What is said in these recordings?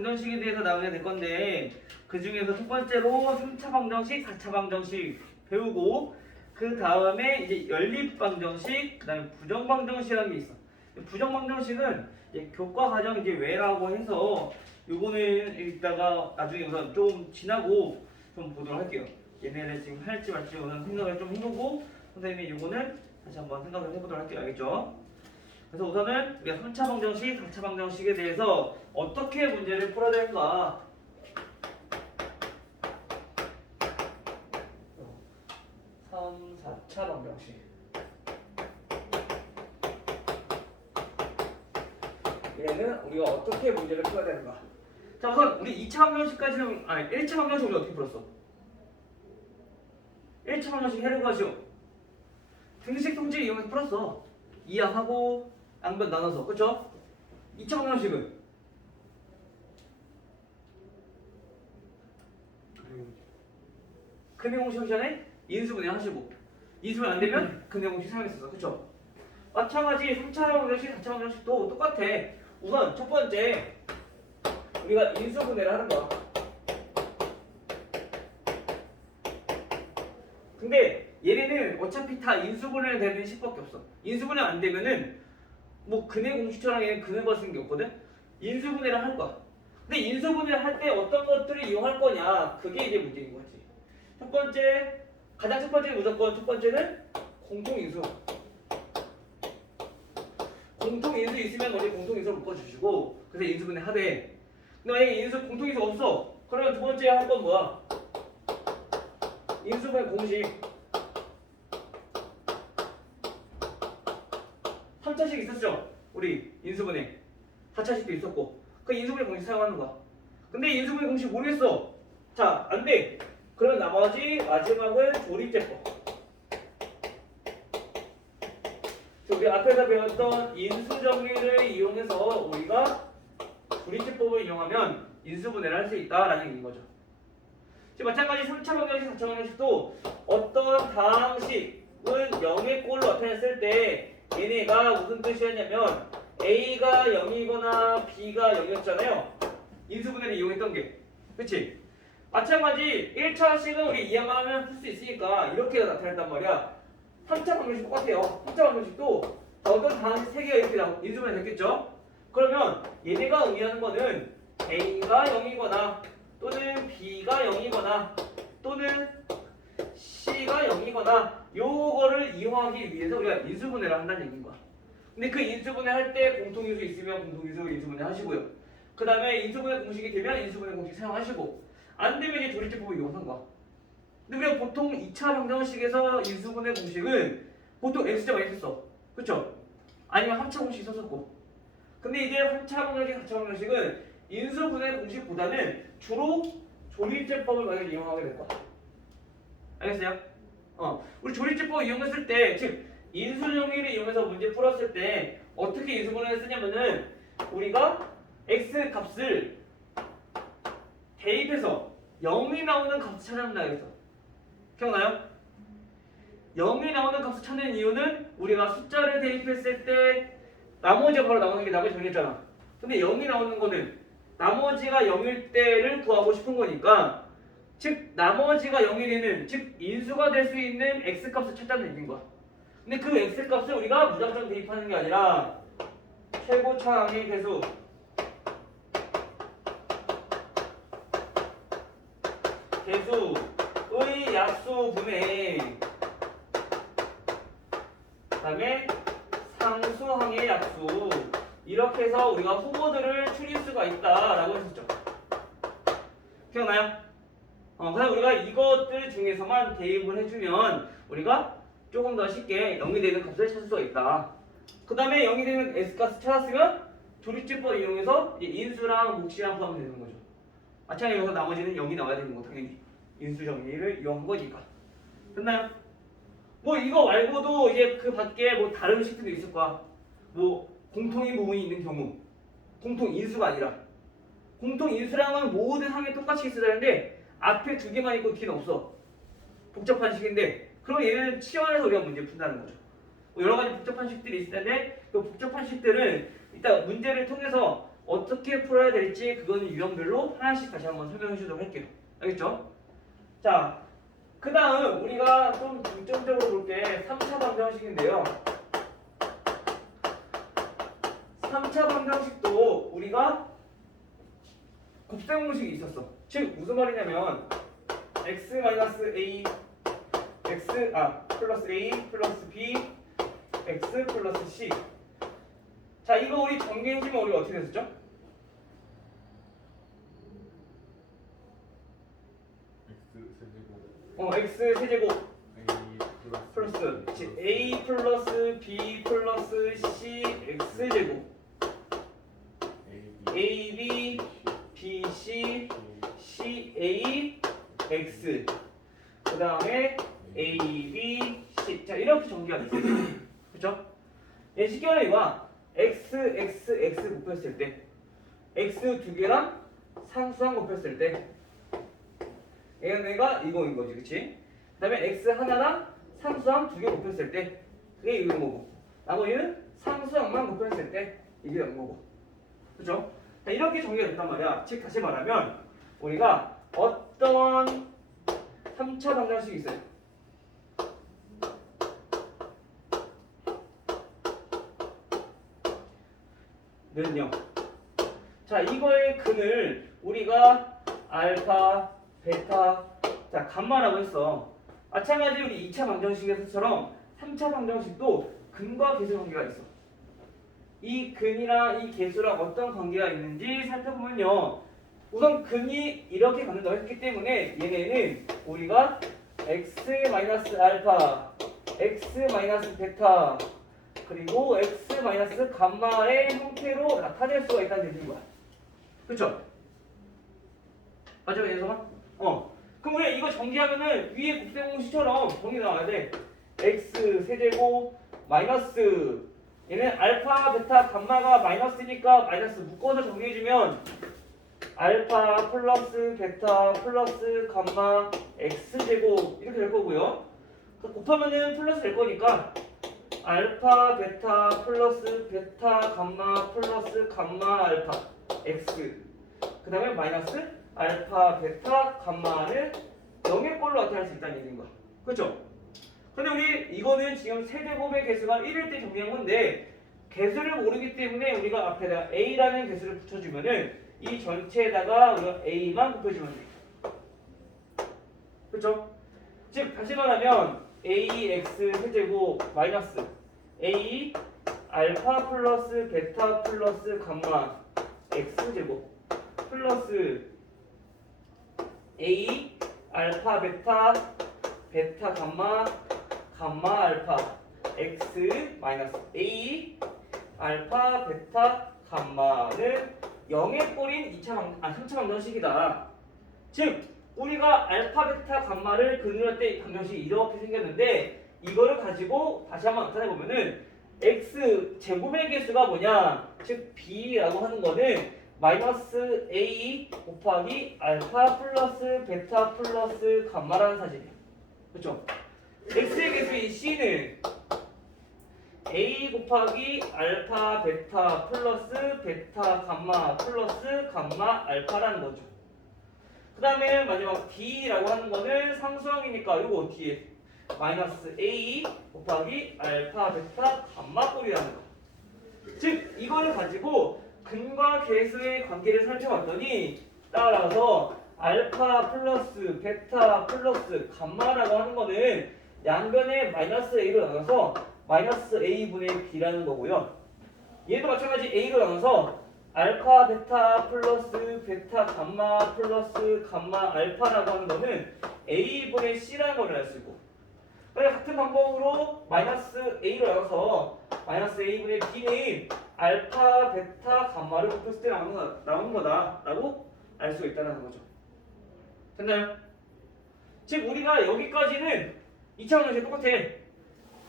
방정식에 대해서 나오게 될 건데 그 중에서 첫 번째로 3차 방정식, 4차 방정식 배우고 그 다음에 이제 연립 방정식, 그다음에 부정 방정식이라는 게 있어. 부정 방정식은 이제 교과 과정 이제 외라고 해서 요거는 이따가 나중에 우선 좀 지나고 좀 보도록 할게요. 얘네를 지금 할지 말지 우선 생각을 좀 해보고 선생님이 요거는 다시 한번 생각을 해보도록 할게요. 알겠죠? 그래서 우선은 우리가 3차 방정식, 4차 방정식에 대해서 어떻게 문제를 풀어야 되는가 3, 4차 방정식 얘는 우리가 어떻게 문제를 풀어야 되는가. 자 우선 우리 2차 방정식까지는 아니 1차 방정식 우리 어떻게 풀었어? 1차 방정식 해르가시오 등식 통제 이용해서 풀었어. 이항하고 양변 나눠서 그쵸? 2차 방정식은 근해 공식 전에 인수분해 하시고 인수분해 안 되면 근해 공식 사용했었어. 그쵸? 마찬가지 3차 방정식, 4차 방정식도 똑같아. 우선 첫 번째 우리가 인수분해를 하는 거야. 근데 얘네는 어차피 다 인수분해는 되는 식밖에 없어. 인수분해 안 되면은 뭐 근해 공식처럼 얘는 근해가 쓰는 게 없거든. 인수분해를 할 거야. 근데 인수분해를 할 때 어떤 것들을 이용할 거냐 그게 이제 문제인 거지. 첫 번째 가장 첫 번째 무조건 첫 번째는 공통인수. 공통인수 있으면 우리 공통인수를 묶어주시고 그래서 인수분해 하되 근데 만약에 인수 공통인수 없어 그러면 두 번째 할 건 뭐야? 인수분해 공식 3차식 있었죠? 우리 인수분해 4차식도 있었고 그 인수분해 공식 사용하는 거야. 근데 인수분해 공식 모르겠어. 자 안돼. 그러면 나머지 마지막은 조립제법. 우리 앞에서 배웠던 인수정리를 이용해서 우리가 조립제법을 이용하면 인수분해를 할 수 있다라는 얘기인 거죠. 지금 마찬가지 3차 방정식, 4차 방정식도 어떤 다항식은 0의 꼴로 나타냈을 때 얘네가 무슨 뜻이었냐면 A가 0이거나 B가 0이었잖아요. 인수분해를 이용했던 게. 그치? 마찬가지 1차식은 우리 이해만 하면 풀 수 있으니까 이렇게 나타냈단 말이야. 3차 방정식 똑같아요. 3차 방정식도 어떤 다항식 3개가 이렇게 인수분해 됐겠죠? 그러면 얘네가 의미하는 거는 A가 0이거나 또는 B가 0이거나 또는 C가 0이거나 요거를 이용하기 위해서 우리가 인수분해를 한다는 얘기인 거야. 근데 그 인수분해 할 때 공통인수 있으면 공통인수 인수분해 하시고요. 그 다음에 인수분해 공식이 되면 인수분해 공식 사용하시고 안 되면 이제 조립제법을 이용한 거야. 근데 우리가 보통 2차 방정식에서 인수분해 공식은 보통 X자 많이 썼어. 그쵸? 아니면 합차 공식 썼었고. 근데 이제 3차 방정식, 4차 방정식은 인수분해 공식보다는 주로 조립제법을 많이 이용하게 될 거야. 알겠어요? 우리 조립제법 이용했을 때, 즉 인수정리를 이용해서 문제 풀었을 때 어떻게 인수분해를 쓰냐면은 우리가 x 값을 대입해서 0이 나오는 값을 찾아낸다 그랬어. 기억나요? 0이 나오는 값을 찾는 이유는 우리가 숫자를 대입했을 때 나머지가 바로 나오는 게 나머지 정리했잖아. 근데 0이 나오는 거는 나머지가 0일 때를 구하고 싶은 거니까 즉 나머지가 0이 되는 즉 인수가 될 수 있는 x값을 찾자는 얘기인 거야. 근데 그 x값을 우리가 무작정 대입하는 게 아니라 최고차항의 개수 개수의 약수분의 그다음에 상수항의 약수 이렇게 해서 우리가 후보들을 추릴 수가 있다라고 했었죠. 기억나요? 그래서 우리가 이것들 중에서만 대입을 해주면 우리가 조금 더 쉽게 0이 되는 값을 찾을 수가 있다. 그 다음에 0이 되는 S값을 찾았으면 조립제법 이용해서 이제 인수랑 몫이랑 구하면 되는 거죠. 마찬가지로 여기서 나머지는 0이 나와야 되는 거 당연히 인수 정리를 이용한 거니까. 됐나요? 뭐 이거 말고도 이제 그 밖에 뭐 다른 식들도 있을 거야. 뭐 공통인 부분이 있는 경우 공통인수가 아니라 공통인수랑은 모든 항에 똑같이 있어야 되는데 앞에 두 개만 있고 뒤는 없어. 복잡한 식인데 그럼 얘는 치환해서 우리가 문제 푼다는 거죠. 뭐 여러 가지 복잡한 식들이 있을 텐데 그 복잡한 식들은 이따 문제를 통해서 어떻게 풀어야 될지 그거는 유형별로 하나씩 다시 한번 설명해 주도록 할게요. 알겠죠? 자, 그 다음 우리가 좀 중점적으로 볼 게 3차 방정식인데요. 3차 방정식도 우리가 곱셈 공식이 있었어. 즉 무슨 말이냐면 x-a 플러스 a 플러스 b x 플러스 c. 자, 이거 우리 정리해주면 우리가 어떻게 됐었죠? x 세제곱 플러스 a 플러스 b 플러스 c x 제곱 a b b c c a x 그 다음에 a b c. 자, 이렇게 전개가 됐어요. 그렇죠? 얘 쉽게 말하면 이거야. x x x 곱했을 때 x 두 개랑 상수항 곱했을 때 얘가 이거인 거지, 그렇지? 그다음에 x 하나랑 상수항 두 개 곱했을 때 그게 이거인 거고, 나머지는 상수항만 곱했을 때 이게 되는 거고, 그렇죠? 자, 이렇게 정리가 됐단 말이야. 즉 다시 말하면 우리가 어떤 3차 방정식이 있어요. 는요. 자, 이거의 근을 우리가 알파, 베타, 자, 감마라고 했어. 마찬가지로 우리 2차 방정식에서처럼 3차 방정식도 근과 계수 관계가 있어. 이 근이랑 이 계수랑 어떤 관계가 있는지 살펴보면요. 우선 근이 이렇게 갖는다고 했기 때문에 얘네는 우리가 x-알파, x-베타 그리고 x-감마의 형태로 나타낼 수가 있다는 얘기인 거야. 그쵸? 맞죠, 예성아? 그럼 우리 이거 정리하면은 위에 곱셈 공식처럼 정리 나와야 돼. x 세제곱 마이너스 얘는 알파, 베타, 감마가 마이너스니까 마이너스 묶어서 정리해주면 알파 플러스 베타 플러스 감마 x제곱 이렇게 될 거고요. 곱하면은 플러스 될 거니까 알파 베타 플러스 베타 감마 플러스 감마 알파 x 그 다음에 마이너스 알파 베타 감마는 0의 꼴로 나타날 수 있다는 얘기인 거야. 그렇죠? 근데 우리 이거는 지금 세제곱의 개수가 1일 때 정리한 건데 개수를 모르기 때문에 우리가 앞에다가 a라는 개수를 붙여주면은 이 전체에다가 우리가 a만 곱해주면 돼. 그렇죠? 즉 다시 말하면 ax 세제곱 마이너스 a 알파 플러스 베타 플러스 감마 x 제곱 플러스 a 알파 베타 베타 감마 감마 알파 x 마이너스 a 알파 베타 감마는 0의 꼴인 3차 방정식이다. 즉 우리가 알파 베타 감마를 근으로 할 때 방정식이 이렇게 생겼는데 이거를 가지고 다시 한번 나타내 보면은 x 제곱의 개수가 뭐냐? 즉 b라고 하는 거는 마이너스 a 곱하기 알파 플러스 베타 플러스 감마라는 사실이에요. 그렇죠? x의 개수인 c는 a 곱하기 알파 베타 플러스 베타 감마 플러스 감마 알파라는 거죠. 그 다음에 마지막 b라고 하는 거는 상수항이니까 이거 뒤에 마이너스 a 곱하기 알파 베타 감마 꼴이라는 거. 즉 이거를 가지고 근과 계수의 관계를 살펴봤더니 따라서 알파 플러스 베타 플러스 감마라고 하는 거는 양변에 마이너스 a로 나눠서 마이너스 a분의 b라는 거고요. 얘도 마찬가지 a로 나눠서 알파 베타 플러스 베타 감마 플러스 감마 알파라고 하는 거는 a분의 c라는 걸 알 수 있고, 같은 방법으로 마이너스 a로 나눠서 마이너스 a분의 b는 알파 베타 감마를 곱했을 때 나오는 거다라고 알 수가 있다는 거죠. 됐나요? 즉 우리가 여기까지는 2차 방정식 똑같아.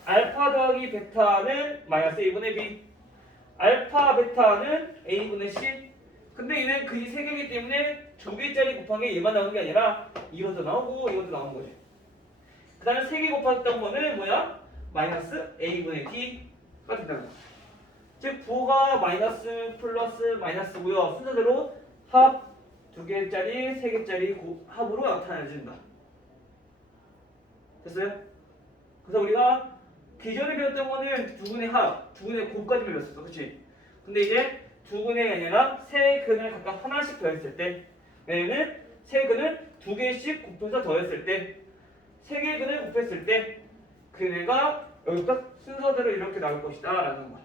알파 더하기 베타는 마이너스 a분의 b, 알파 베타는 a분의 c. 근데 얘는 근이 3개이기 때문에 2개짜리 곱한 게 얘만 나오는 게 아니라 이것도 나오고 이것도 나오는 거지. 그 다음에 3개 곱했던 거는 뭐야? 마이너스 a분의 b가 된다는 거야. 즉 부호가 마이너스 플러스 마이너스고요. 순서대로 합 2개짜리 3개짜리 합으로 나타내준다. 됐어요? 그래서 우리가 기존에 배웠던 거는 두근의 합, 두근의 곱까지 배웠었어. 그치? 근데 이제 두근이 아니라 세 근을 각각 하나씩 더했을 때, 얘는 세 근을 2개씩 곱해서 더했을 때, 3개의 근을 곱했을 때 그네가 여기서 순서대로 이렇게 나올 것이다 라는 거야.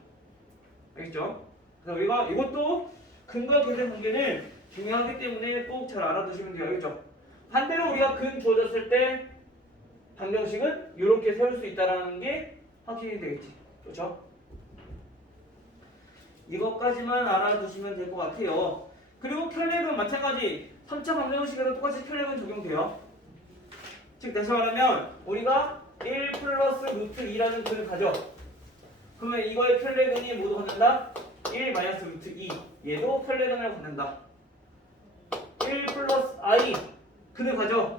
알겠죠? 그래서 우리가 이것도 근과 계의 관계는 중요하기 때문에 꼭 잘 알아두시면 돼요. 알겠죠? 반대로 우리가 근 주어졌을 때 방정식은 이렇게 세울 수 있다는 게 확실히 되겠지. 그렇죠? 이것까지만 알아두시면 될 것 같아요. 그리고 켤레는 마찬가지 3차 방정식에도 똑같이 켤레는 적용돼요. 즉 다시 말하면 우리가 1 플러스 루트 2라는 근을 가져. 그러면 이거의 켤레근이 모두 갖는다? 1 마이너스 루트 2. 얘도 켤레근을 갖는다. 1 플러스 i 근을 가져.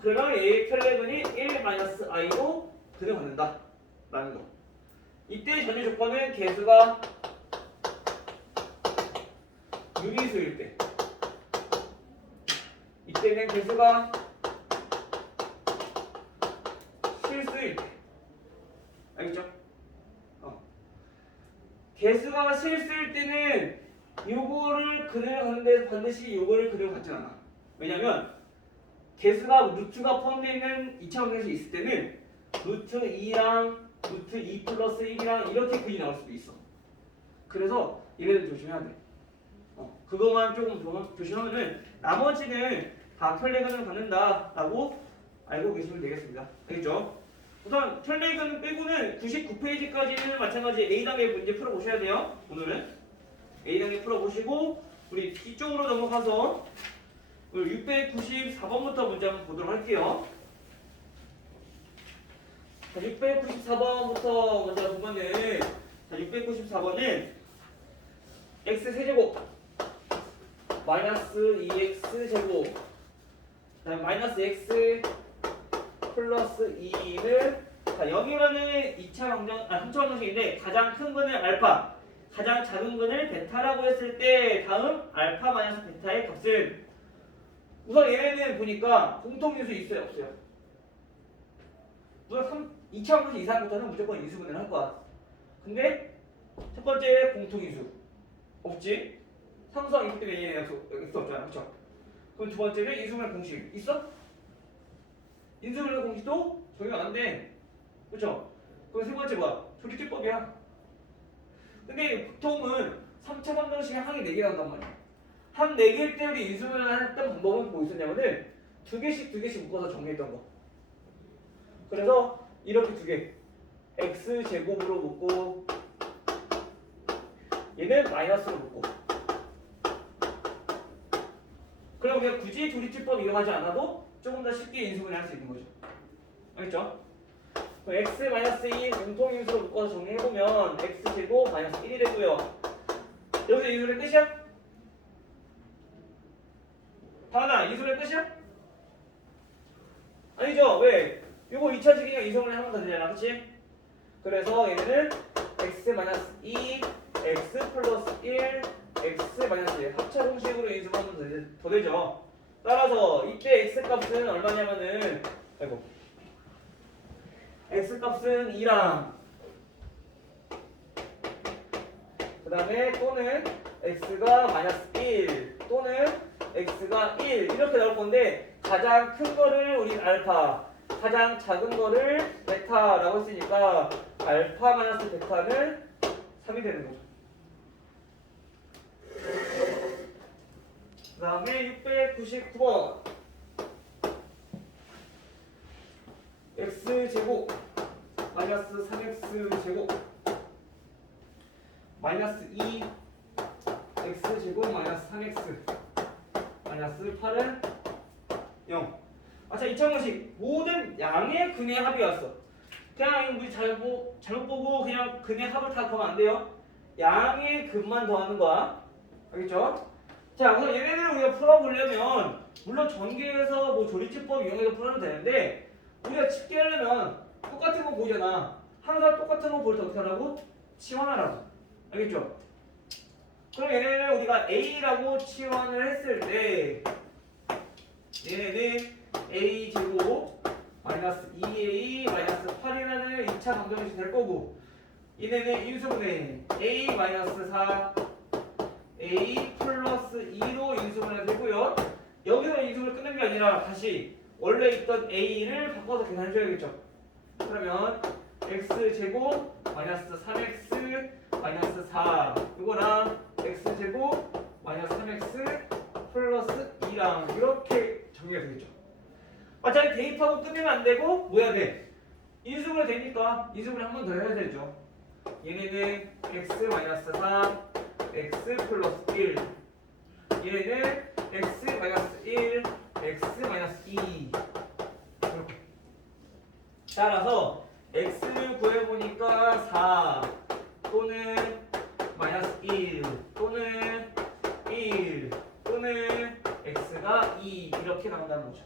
그러면 얘의 켤레근이 1 마이너스 i로 근을 갖는다. 라는 거. 이때 전제 조건은 개수가 유리수일 때. 이때는 개수가 실수일 때. 알겠죠? 개수가 실수일 때는 요거를 근을 갖는데 반드시 요거를 근을 갖진 않아. 왜냐면 개수가 루트가 포함되어 있는 2차 방정식이 있을 때는 루트 2랑 루트 2 플러스 1이랑 이렇게 근이 나올 수도 있어. 그래서 얘네들 조심해야 돼. 그것만 조금 조심하면은 나머지는 다 켤레근을 갖는다 라고 알고 계시면 되겠습니다. 알겠죠? 우선 켤레근 빼고는 99페이지까지는 마찬가지 A단계 문제 풀어보셔야 돼요. 오늘은 A단계 풀어보시고 우리 B쪽으로 넘어가서 694번부터 문제 한번 보도록 할게요. 694번부터 먼저 보면은 694번은 x세제곱 마이너스 2x제곱 그다음 마이너스 x 플러스 2를 0이라는 3차 방정식인데 가장 큰 거는 알파 가장 작은 거는 베타라고 했을 때 다음 알파 마이너스 베타의 값은 우선 얘네는 보니까 공통인수 있어요 없어요? 우선 2차 방정식 이상부터는 무조건 인수분해를 할 거야. 근데 첫 번째 공통인수 없지? 상수항 있기 때문에 얘는 x 없잖아. 그쵸? 그럼 두 번째는 인수분해 공식 있어? 인수분해 공식도 적용 안 돼. 그쵸? 그럼 세 번째 뭐야? 조리개법이야. 근데 보통은 3차 방정식에 항이 4개 나온단 말이야. 한 4개일 때 우리 인수분해를 했던 방법은 뭐 있었냐면은 2개씩 묶어서 정리했던 거. 그래서 이렇게 2개 x제곱으로 묶고 얘는 마이너스로 묶고 그럼 그냥 굳이 조리집법 이용하지 않아도 조금 더 쉽게 인수분해 할 수 있는 거죠. 알겠죠? 그럼 x-2 공통인수로 묶어서 정리해보면 x제곱 마이너스 1이 되고요. 여기서 인수분해 끝이야? 다은아 인수분해 끝이야? 아니죠. 왜? 이거 2차식이니까 인수분해 하면 더 되잖아. 그치? 그래서 얘는 x-2 x 플러스 1 x-1 합차 공식으로 인수하면 더 되죠. 따라서 이때 x 값은 얼마냐면은 x 값은 2랑 그 다음에 또는 x가 마이너스 1 또는 x가 1 이렇게 나올 건데 가장 큰 거를 우리 알파 가장 작은 거를 베타라고 했으니까 알파 마이너스 베타는 3이 되는 거죠. 그 다음에 699번 x제곱 마이너스 3x제곱 마이너스 2 x제곱 마이너스 3x 마이너스 8은 0. 자, 2차 방정식 모든 양의 근의 합이 왔어. 그냥 우리 잘못 보고 그냥 근의 합을 다 더하면 안 돼요. 양의 근만 더하는 거야. 알겠죠? 자, 우선 얘네들을 우리가 풀어보려면 물론 전개해서 뭐 조리집법 이용해서 풀어도 되는데 우리가 쉽게 하려면 똑같은 거 보이잖아. 항상 똑같은 거 볼 때 어떻게 하라고? 치환하라고. 알겠죠? 그럼 얘네는 우리가 A라고 치환을 했을 때 얘네는 A 제곱 마이너스 2A 마이너스 8이라는 2차 방정식이 될 거고 얘네는 인수분해 A 마이너스 4 A 플러스 2로 인수분해 되고요. 여기서 인수분해 끝낸 게 아니라 다시 원래 있던 A를 바꿔서 계산해 줘야겠죠. 그러면 X제곱 마이너스 3X 마이너스 4 이거랑 X제곱 마이너스 3X 플러스 2랑 이렇게 정리가 되겠죠. 어차피 대입하고 끝내면 안 되고 뭐 해야 돼? 인수분해 되니까 인수분해 한 번 더 해야 되죠. 얘네는 X 마이너스 3 X 플러스 1 얘네는 X 마이너스 1 X 마이너스 2 이렇게 따라서 X를 구해보니까 4 또는 마이너스 1 또는 1 또는 X가 2 이렇게 나온다는 거죠.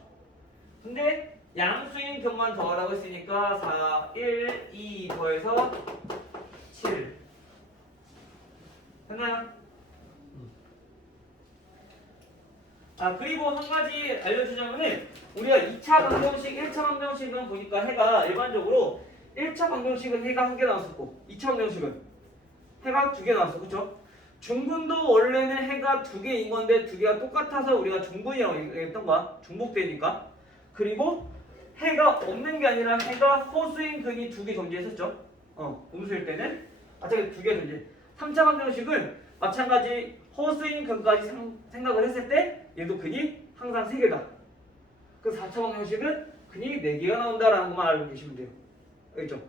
근데 양수인 것만 더하라고 했으니까 4, 1, 2 더해서 7 됐나요? 그리고 한 가지 알려주자면은 우리가 2차 방정식, 1차 방정식은 보니까 해가 일반적으로 1차 방정식은 해가 1개 나왔었고 2차 방정식은 해가 2개 나왔어. 그쵸? 중분도 원래는 해가 2개인 건데 2개가 똑같아서 우리가 중분이라고 얘기했던 거야. 중복되니까. 그리고 해가 없는 게 아니라 해가 허수인 근이 2개 존재했었죠. 음수일 때는 저기 2개 존재. 3차 방정식은 마찬가지 허수인 근까지 생각을 했을 때 얘도 근이 항상 3개다. 그 4차 방정식은 근이 4개가 나온다라는 것만 알고 계시면 돼요. 알겠죠?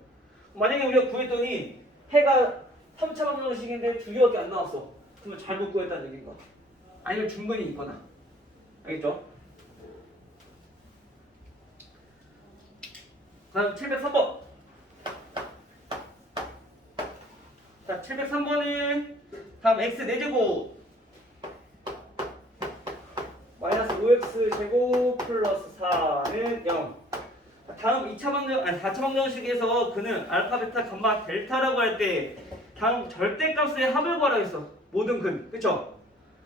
만약에 우리가 구했더니 해가 3차 방정식인데 2개밖에 안 나왔어. 그러면 잘못 구했다는 얘기인 거야. 아니면 중근이 있거나. 알겠죠? 다음 703번. 자, 703번은 다음 x 4제곱 마이너스 5x 제곱 플러스 4는 0. 다음 4차 방정식에서 그는 알파, 베타, 감마, 델타라고 할 때 다음 절대값의 합을 구하라고 했어. 모든 근. 그쵸?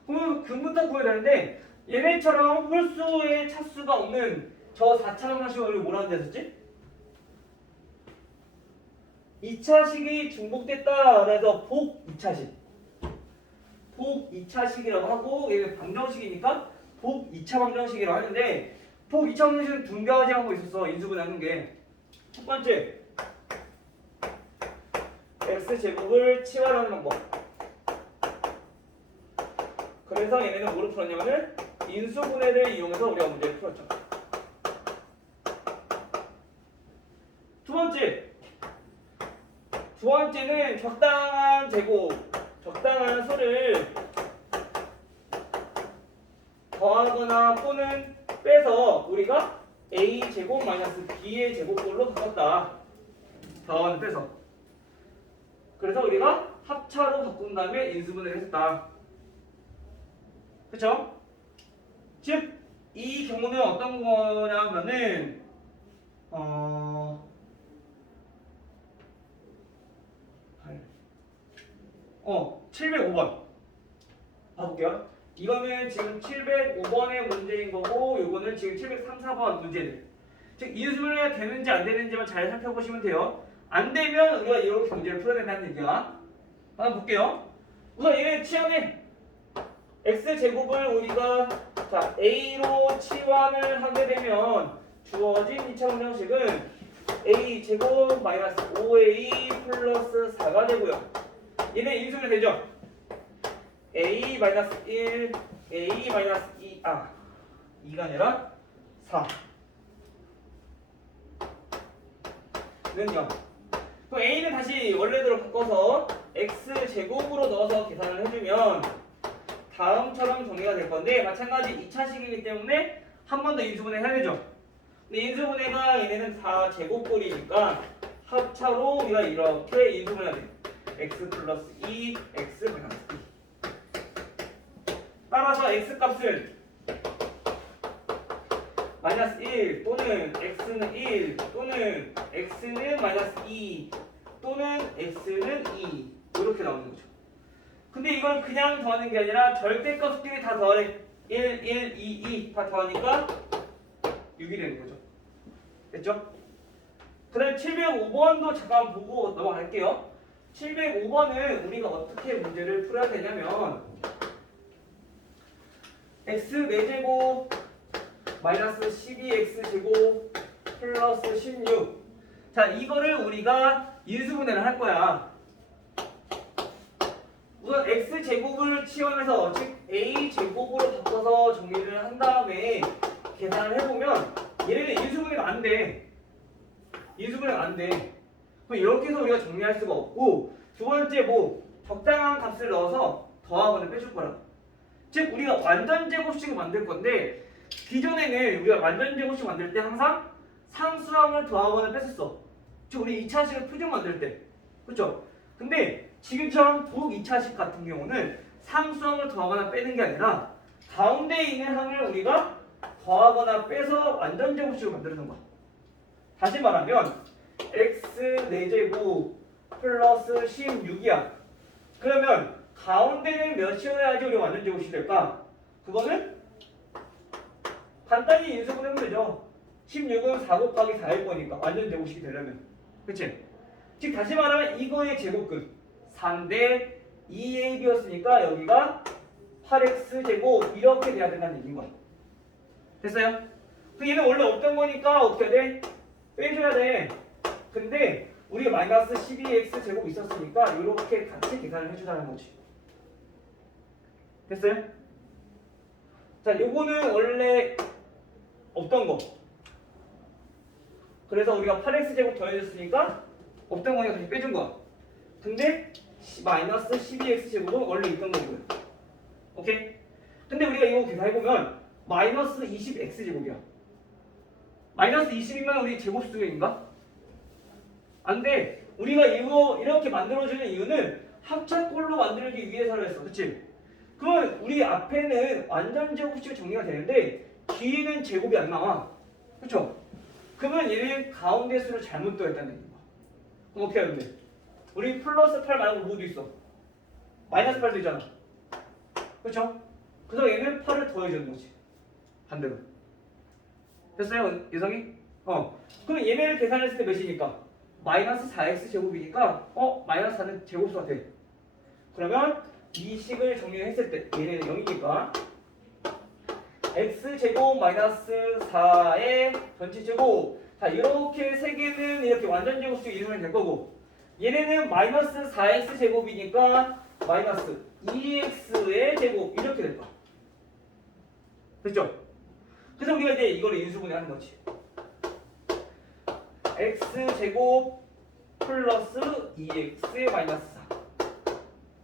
그럼 근부터 구해야 되는데 얘네처럼 홀수의 차수가 없는 저 4차 방정식을 우리 뭐라는 데 썼지? 2차식이 중복됐다. 그래서 복 2차식. 복 2차식이라고 하고 얘는 방정식이니까 복 2차 방정식이라고 하는데 복 2차 방정식은 두 가지 하고 있었어. 인수분해하는 게. 첫 번째 x제곱을 치환하는 방법. 그래서 얘네는 뭐로 풀었냐면은 인수분해를 이용해서 우리가 문제를 풀었죠. 두 번째는 적당한 제곱, 적당한 수를 더하거나 또는 빼서 우리가 a 제곱 마이너스 b의 제곱꼴로 바꿨다. 더하거나 빼서. 그래서 우리가 합차로 바꾼 다음에 인수분해를 했다. 그쵸? 즉, 이 경우는 어떤 거냐면은 705번 봐볼게요. 이거는 지금 705번의 문제인 거고 요거는 지금 703, 4번 문제들. 즉 인수분해가 되는지 안 되는지만 잘 살펴보시면 돼요. 안 되면 우리가 이렇게 문제를 풀어야 된다는 얘기야. 한번 볼게요. 우선 얘네 치환해. x제곱을 우리가 a로 치환을 하게 되면 주어진 2차 방정식은 a제곱 마이너스 5a 플러스 4가 되고요. 얘네 인수분해 되죠? a 마이너스 1, a 마이너스 2, 2가 아니라 4. 는 0. 그럼 a는 다시 원래대로 바꿔서 x 제곱으로 넣어서 계산을 해주면 다음처럼 정리가 될 건데 마찬가지 2차식이기 때문에 한 번 더 인수분해 해야 되죠. 근데 인수분해가 얘네는 4제곱꼴이니까 합차로 우리가 이렇게 인수분해해야 돼. x 플러스 2, x 마이너스 2. 따라서 x 값은 마이너스 1 또는 x는 1 또는 x는 마이너스 2 또는 x는 2 이렇게 나오는 거죠. 근데 이걸 그냥 더하는 게 아니라 절대값끼리 다 더하래. 1, 1, 2, 2 다 더하니까 6이 되는 거죠. 됐죠? 그 다음에 705번도 잠깐 보고 넘어갈게요. 705번은 우리가 어떻게 문제를 풀어야 되냐면 x 4제곱 마이너스 12x제곱 플러스 16. 자, 이거를 우리가 인수분해를 할 거야. 우선 x제곱을 치환해서 즉 a제곱으로 바꿔서 정리를 한 다음에 계산을 해보면 얘네는 인수분해가 안 돼. 인수분해가 안 돼. 그럼 이렇게 해서 우리가 정리할 수가 없고, 두 번째 뭐 적당한 값을 넣어서 더하거나 빼줄 거라. 즉 우리가 완전 제곱식을 만들 건데 기존에는 우리가 완전 제곱식 만들 때 항상 상수항을 더하거나 뺐었어. 즉 우리 2차식을 표준 만들 때. 그렇죠? 근데 지금처럼 부호 2차식 같은 경우는 상수항을 더하거나 빼는 게 아니라 가운데 있는 항을 우리가 더하거나 빼서 완전 제곱식을 만드는 거야. 다시 말하면 x 4제곱 플러스 16이야. 그러면 가운데는 몇이어야지 우리 완전 제곱식이 될까? 그거는 간단히 인수분해하면 되죠. 16은 4 곱하기 4일 거니까 완전 제곱식이 되려면. 그치? 즉 다시 말하면 이거의 제곱근 4인데 2ab였으니까 여기가 8x 제곱 이렇게 돼야 된다는 얘기인 거야. 됐어요? 그 얘는 원래 없던 거니까 어떻게 해야 돼? 빼줘야 돼. 근데 우리가 마이너스 12x 제곱 있었으니까 이렇게 같이 계산을 해주자는 거지. 됐어요? 자, 요거는 원래 없던 거. 그래서 우리가 8x 제곱 더해줬으니까 없던 거니까 다시 빼준 거야. 근데 마이너스 12x 제곱은 원래 있던 거고요. 오케이? 근데 우리가 이거 계산해보면 마이너스 20x 제곱이야. 마이너스 20이면 우리 제곱수인가? 안 돼. 우리가 이거 이렇게 만들어주는 이유는 합차꼴로 만들기 위해서로 했어. 그치? 그러면 우리 앞에는 완전 제곱식 정리가 되는데 뒤에는 제곱이 안 나와. 그쵸? 그러면 얘는 가운데 수를 잘못 더했다는 얘기야. 그럼 어떻게 하면 돼? 우리 플러스 8 말고 뭐도 있어? 마이너스 8도 있잖아. 그쵸? 그래서 얘는 8을 더해주는 거지. 반대로. 됐어요? 예성이? 그럼 얘네를 계산했을 때 몇이니까? 마이너스 4x 제곱이니까 마이너스 4는 제곱수가 돼. 그러면 이 식을 정리했을 때 얘네는 0이니까 x 제곱 마이너스 4의 전체 제곱. 자, 이렇게 세 개는 이렇게 완전 제곱식 이루면 될 거고, 얘네는 마이너스 4x 제곱이니까 마이너스 2x의 제곱 이렇게 될 거야. 됐죠? 그래서 우리가 이제 이걸 인수분해하는 거지. x 제곱 플러스 2x 마이너스 4.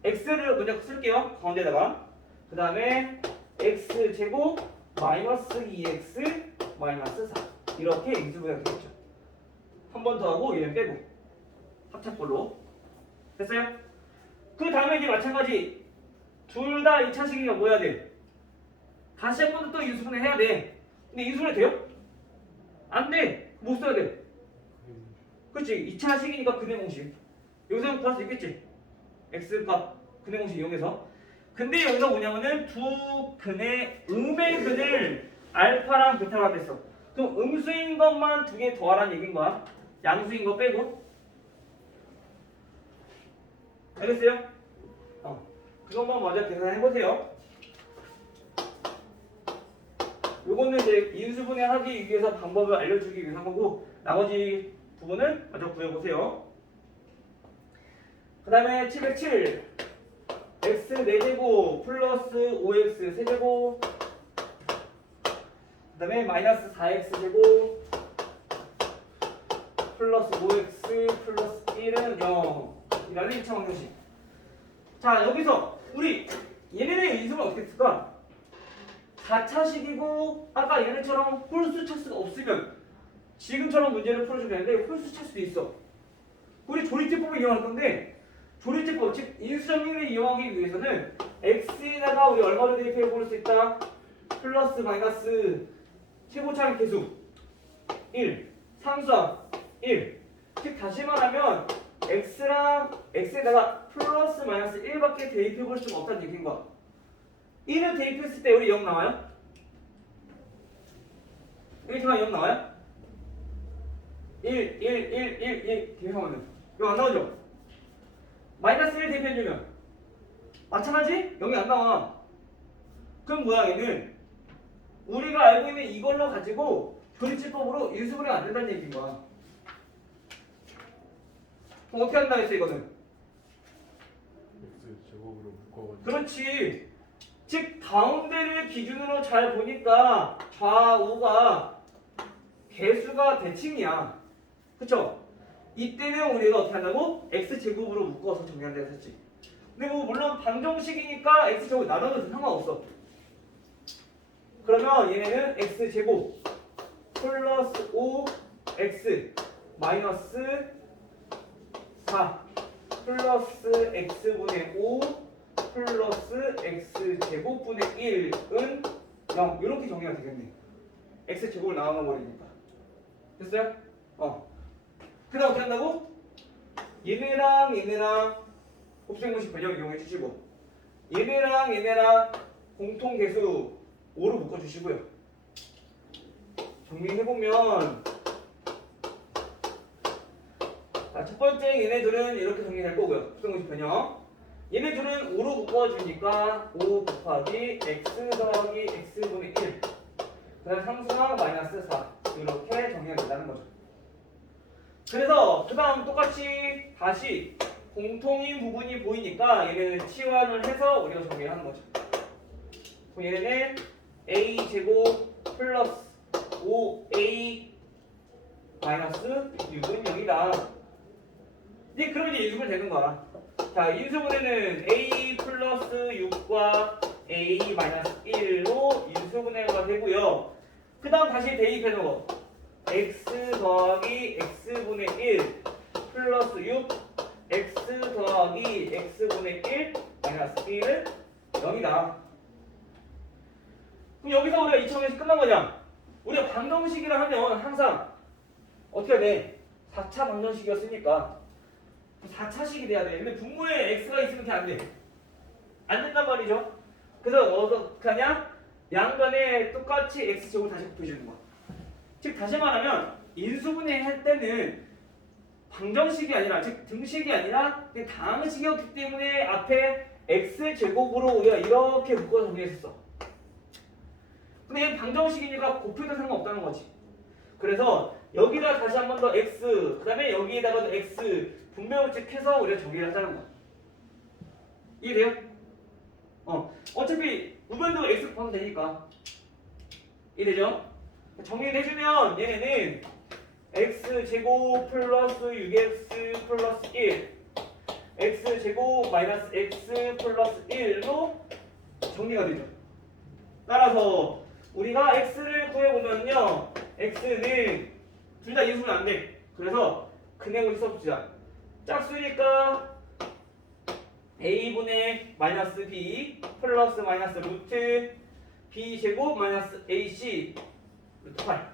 x를 먼저 쓸게요. 가운데다가. 그 다음에 x 제곱 마이너스 2x 마이너스 4. 이렇게 인수분해가 되겠죠. 한 번 더 하고 얘는 빼고 합차꼴로. 됐어요? 그 다음에 이제 마찬가지 둘 다 2차식이니까 뭐 해야 돼? 다시 한 번 더 인수분해 해야 돼. 근데 인수분해 돼요? 안 돼. 못 써야 돼. 그렇지? 2차식이니까 근해 공식. 여기서 구할 수 있겠지? x값 근해 공식 이용해서. 근데 여기서 뭐냐면은 두 근의 음의 근을 알파랑 베타로 하겠어. 그럼 음수인 것만 두 개 더하라는 얘기인 거야. 양수인 거 빼고. 알겠어요? 그것만 먼저 계산해 보세요. 요거는 이제 인수분해 하기 위해서 방법을 알려주기 위해서 한 거고, 나머지 부분은 먼저 구해보세요. 그 다음에 707 x 4제곱 플러스 5x 세제곱, 그 다음에 마이너스 4x 제곱 플러스 5x 플러스 1은 0 이라는 1차 방정식. 자, 여기서 우리 얘네의 인수를 어떻게 쓸까? 4차식이고 아까 얘네처럼 홀수 차수가 없으면 지금처럼 문제를 풀어주면 되는데 홀수 차수도 있어. 우리 조리제법을 이용할 건데, 조리제법 즉 인수정리를 이용하기 위해서는 x에다가 우리 얼마를 대입해 볼 수 있다? 플러스 마이너스 최고차항 계수 1, 상수항 1. 즉 다시 말하면 x랑 x에다가 플러스 마이너스 1밖에 대입해 볼 수가 없다는 얘기인 거야. 1을 대입했을 때 우리 0 나와요? 1 중에 0 나와요? 1 대입하면 이거 안 나오죠? 마이너스 1 대입해주면 마찬가지? 0이 안 나와. 그럼 뭐야 얘는 우리가 알고 있는 이걸로 가지고 조립집법으로 인수분해가 안 된다는 얘기인 거야. 그럼 어떻게 한다 했어 이거는? x 제곱으로 묶어가지고. 그렇지. 즉 가운데를 기준으로 잘 보니까 좌우가 개수가 대칭이야. 그쵸? 이때는 우리가 어떻게 한다고? x제곱으로 묶어서 정리한다 했었지. 근데 뭐 물론 방정식이니까 x제곱 나눠도 상관없어. 그러면 얘네는 x제곱 플러스 5x 마이너스 4 플러스 x분의 5 플러스 x제곱분의 1은 0 이렇게 정리가 되겠네. x제곱을 나눠버리니까. 됐어요? 그 다음 어떻게 한다고? 얘네랑 곱셈공식 변형 이용해 주시고 얘네랑 공통계수 5로 묶어주시고요. 정리해보면 첫 번째 얘네들은 이렇게 정리될 거고요. 곱셈공식 변형 얘네 둘은 5로 묶어주니까 5 곱하기 x 더하기 x분의 1 그 다음 상수항 마이너스 4 이렇게 정리가 된다는 거죠. 그래서 그 다음 똑같이 다시 공통인 부분이 보이니까 얘네는 치환을 해서 우리가 정리를 하는 거죠. 그럼 얘네는 a제곱 플러스 5a 마이너스 6은 0이다. 이제 그러면 이제 인수분해 되는 거야. 자, 인수분해는 a 플러스 6과 a 마이너스 1로 인수분해가 되고요. 그 다음 다시 대입해 놓어. x 더하기 x분의 1 플러스 6 x 더하기 x분의 1 마이너스 1은 0이다. 그럼 여기서 우리가 2차원식 끝난 거냐? 우리가 방정식이라 하면 항상 어떻게 해야 돼? 4차 방정식이었으니까 4차식이 돼야 돼. 근데 분모에 x가 있으면 그냥 안 돼. 안 된단 말이죠. 그래서 어떻게 하냐? 양변에 똑같이 x제곱을 다시 곱해주는 거야. 즉 다시 말하면 인수분해 할 때는 방정식이 아니라 즉 등식이 아니라 그냥 다항식이었기 때문에 앞에 x제곱으로 우리가 이렇게 묶어서 정리했었어. 근데 방정식이니까 곱해도 상관없다는 거지. 그래서 여기다 다시 한 번 더 x 그 다음에 여기에다가도 x 분배법칙해서 우리가 정리를 하자는 거야. 이해돼요? 어차피 우변도 x 곱하면 되니까. 이해되죠? 정리를 해주면 얘네는 x제곱 플러스 6x 플러스 1 x제곱 마이너스 x 플러스 1로 정리가 되죠. 따라서 우리가 x를 구해보면요 x는 둘 다 인수는 안 돼. 그래서 근해공식 써주자. 짝수니까 a분의 마이너스 b 플러스 마이너스 루트 b제곱 마이너스 ac 루트 8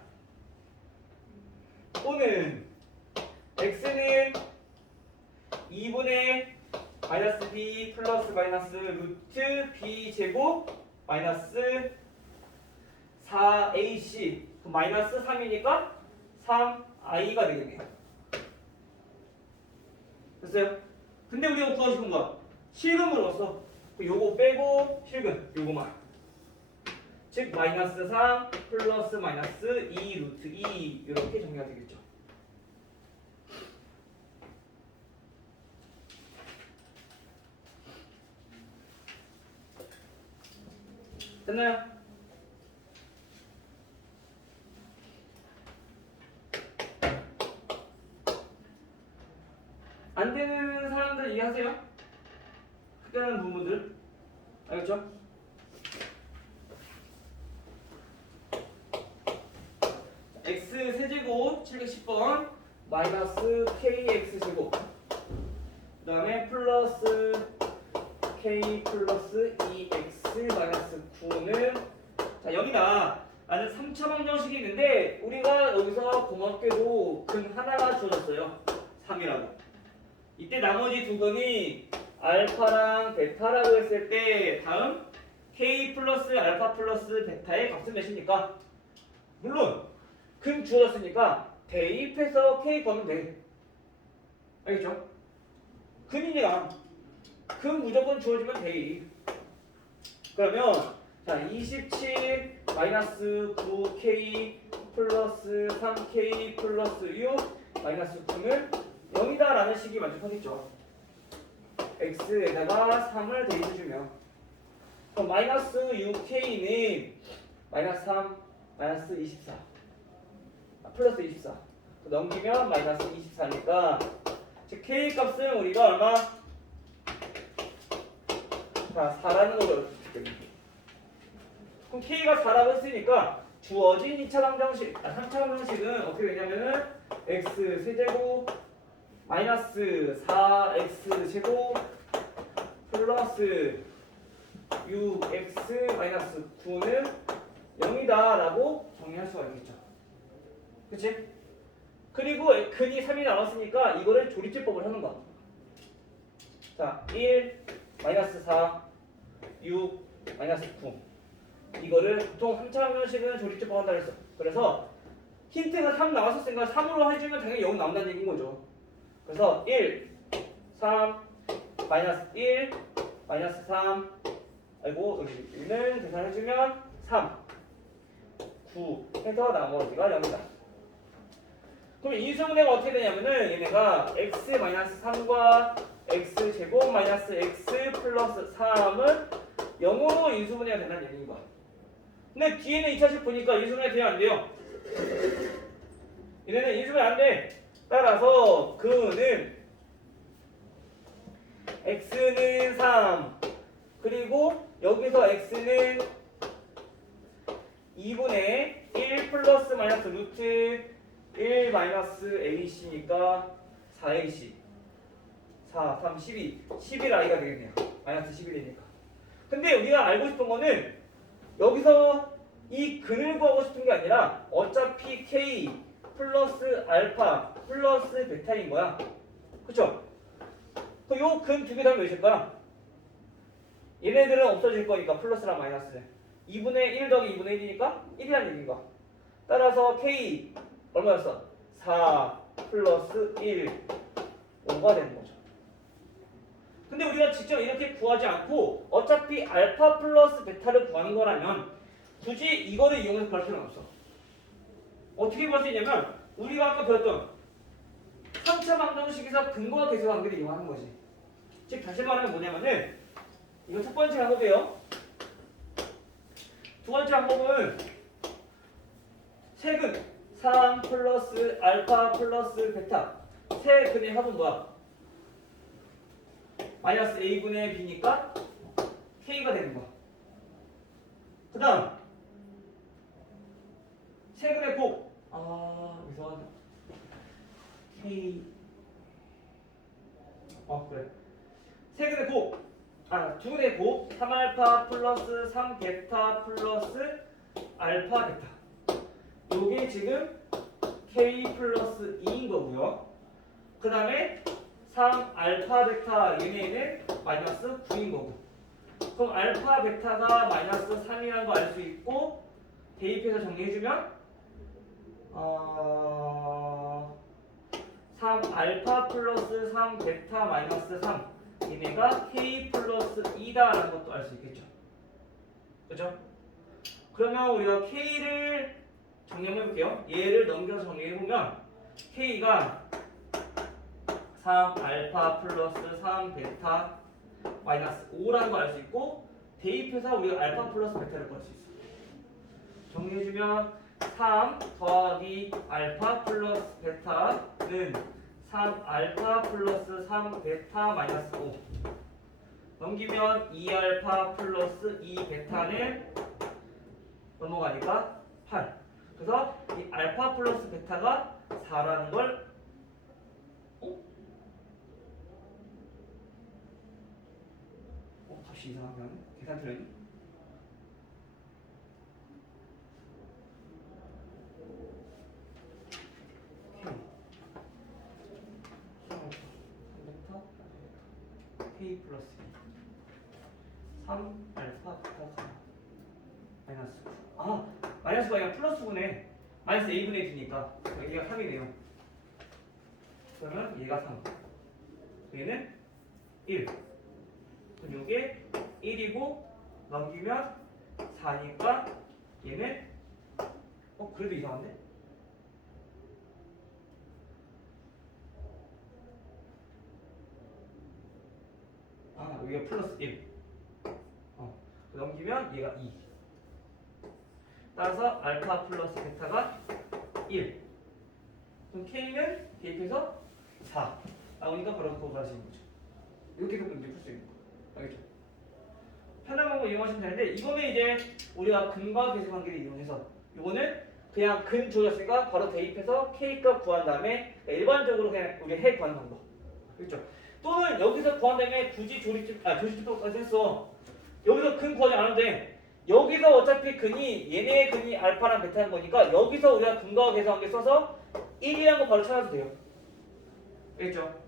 또는 x는 2분의 마이너스 b 플러스 마이너스 루트 b제곱 마이너스 4ac 마이너스 3이니까 3i가 되겠네요. 됐어요? 근데 우리가 구하고 싶은 거야. 실근으로 넣었어. 요거 빼고 실근 요거만. 즉 마이너스 3 플러스 마이너스 2 루트 2 이렇게 정리가 되겠죠. 됐나요? 안 되는 사람들 이해하세요? 특별한 부분들 알겠죠? x 세제곱 710번 마이너스 kx 제곱 그 다음에 플러스 k 플러스 2x 마이너스 9는 자 여기다 나는 3차 방정식이 있는데 우리가 여기서 고맙게도 근 하나가 주어졌어요. 3이라고. 이때 나머지 두 근이 알파랑 베타라고 했을 때 다음 K 플러스 알파 플러스 베타의 값은 몇입니까? 물론 근 주어졌으니까 대입해서 K 거면 돼. 알겠죠? 근이니까 근 무조건 주어지면 대입. 그러면 자 27 마이너스 9K 플러스 3K 플러스 6 마이너스 9는 0이다 라는 식이 만족하겠죠. x에다가 3을 대입해주면 그럼 마이너스 6K는 마이너스 3 마이너스 24 플러스 24 넘기면 마이너스 24니까 즉 K 값은 우리가 얼마? 자 4라는 걸로 그럼 K가 4라고 했으니까 주어진 2차 방정식 3차 방정식은 어떻게 되냐면은 x 세제곱 마이너스 4x제곱 플러스 6x 마이너스 9는 0이다 라고 정리할 수가 있겠죠. 그치? 그리고 근이 3이 나왔으니까 이거를 조립제법을 하는 거야. 자, 1 마이너스 4 6 마이너스 9 이거를 보통 3차 방정식은 조립제법 한다 그랬어. 그래서 힌트가 3 나왔었으니까 3으로 해주면 당연히 0 나온다는 얘기인 거죠. 그래서 1 3 마이너스 1 마이너스 3 아이고 여기 1는 계산해주면 3 9 해서 나머지가 0이다. 그럼 인수분해가 어떻게 되냐면은 얘네가 x 마이너스 3과 x 제곱 마이너스 x 플러스 3은 0으로 인수분해가 된다는 얘기인 거야. 근데 뒤에는 2차식 보니까 인수분해 돼요 안 돼요? 얘네는 인수분해 안 돼. 따라서 그는 x는 3 그리고 여기서 x는 2분의 1 플러스 마이너스 루트 1 마이너스 ac니까 4ac 4, 3, 12 11i가 되겠네요. 마이너스 11이니까. 근데 우리가 알고 싶은 거는 여기서 이 근을 구하고 싶은 게 아니라 어차피 k 플러스 알파 플러스 베타인 거야. 그쵸? 그럼 요 근 두 개 다면 몇일까? 얘네들은 없어질 거니까 플러스랑 마이너스 2분의 1 더하기 2분의 1이니까 1이라는 얘기인 거야. 따라서 k 얼마였어? 4 플러스 1 5가 되는 거죠. 근데 우리가 직접 이렇게 구하지 않고 어차피 알파 플러스 베타를 구하는 거라면 굳이 이거를 이용해서 구할 필요는 없어. 어떻게 구할 수 있냐면 우리가 아까 배웠던 3차 방정식에서 근거와 계수 관계를 이용하는 거지. 즉 다시 말하면 뭐냐면은 이거 첫 번째 방법이에요. 두 번째 방법은 세근 3 플러스 알파 플러스 베타 세 근의 합은 뭐야? 마이너스 a분의 b니까 k가 되는 거야. 그 다음 세근의 곱 여기서 k 그래 세근의 곱 두근의 곱 3알파 플러스 3베타 플러스 알파 베타 요게 지금 k 플러스 2인 거고요. 그 다음에 3알파 베타 얘네는 마이너스 9인 거고. 그럼 알파 베타가 마이너스 3이라는 거 알 수 있고 대입해서 정리해주면 3알파 플러스 3베타 마이너스 3 얘네가 k 플러스 2다라는 것도 알 수 있겠죠. 그죠? 그러면 우리가 k를 정리해볼게요. 얘를 넘겨서 정리해보면 k가 3알파 플러스 3베타 마이너스 5라는 걸 알 수 있고 대입해서 우리가 알파 플러스 베타를 구할 수 있어. 정리해주면 3 더하기 알파 플러스 베타는 3알파 플러스 3베타 마이너스 5 넘기면 2알파 플러스 2베타는 넘어가니까 8 그래서 이 알파 플러스 베타가 4라는 걸 값이 이상하게 하네. 계산 틀렸니? K 3베타 K 플러스 3 알파 베타 마이너스 9. 아, 마이너스가 아니라 플러스 9네. 마이너스 A분의 D니까 얘가 3이네요. 그러면 얘가 3, 얘는 1. 그럼 이게 1이고 넘기면 4니까 얘는 그래도 이상한데? 아, 여기가 플러스 1. 넘기면 얘가 2. 따라서 알파 플러스 베타가 1. 그럼 K는 대입해서 4 나오니까 바로 그거 가시는 거죠. 이렇게 해서 문제 풀 수 있는 거. 알겠죠? 편한 방법 이용하시면 되는데 이거는 이제 우리가 근과 계수 관계를 이용해서 이거는 그냥 근 줘졌으니까 바로 대입해서 K값 구한 다음에 일반적으로 그냥 우리 해 구하는 방법. 그렇죠? 또는 여기서 구한 다음에 굳이 조립집까지 했어. 여기서 근 구하지 않았는데 여기서 어차피 근이 얘네의 근이 알파랑 베타인 거니까 여기서 우리가 근과 계수 관계 써서 1이라는 거 바로 찾아도 돼요. 알겠죠?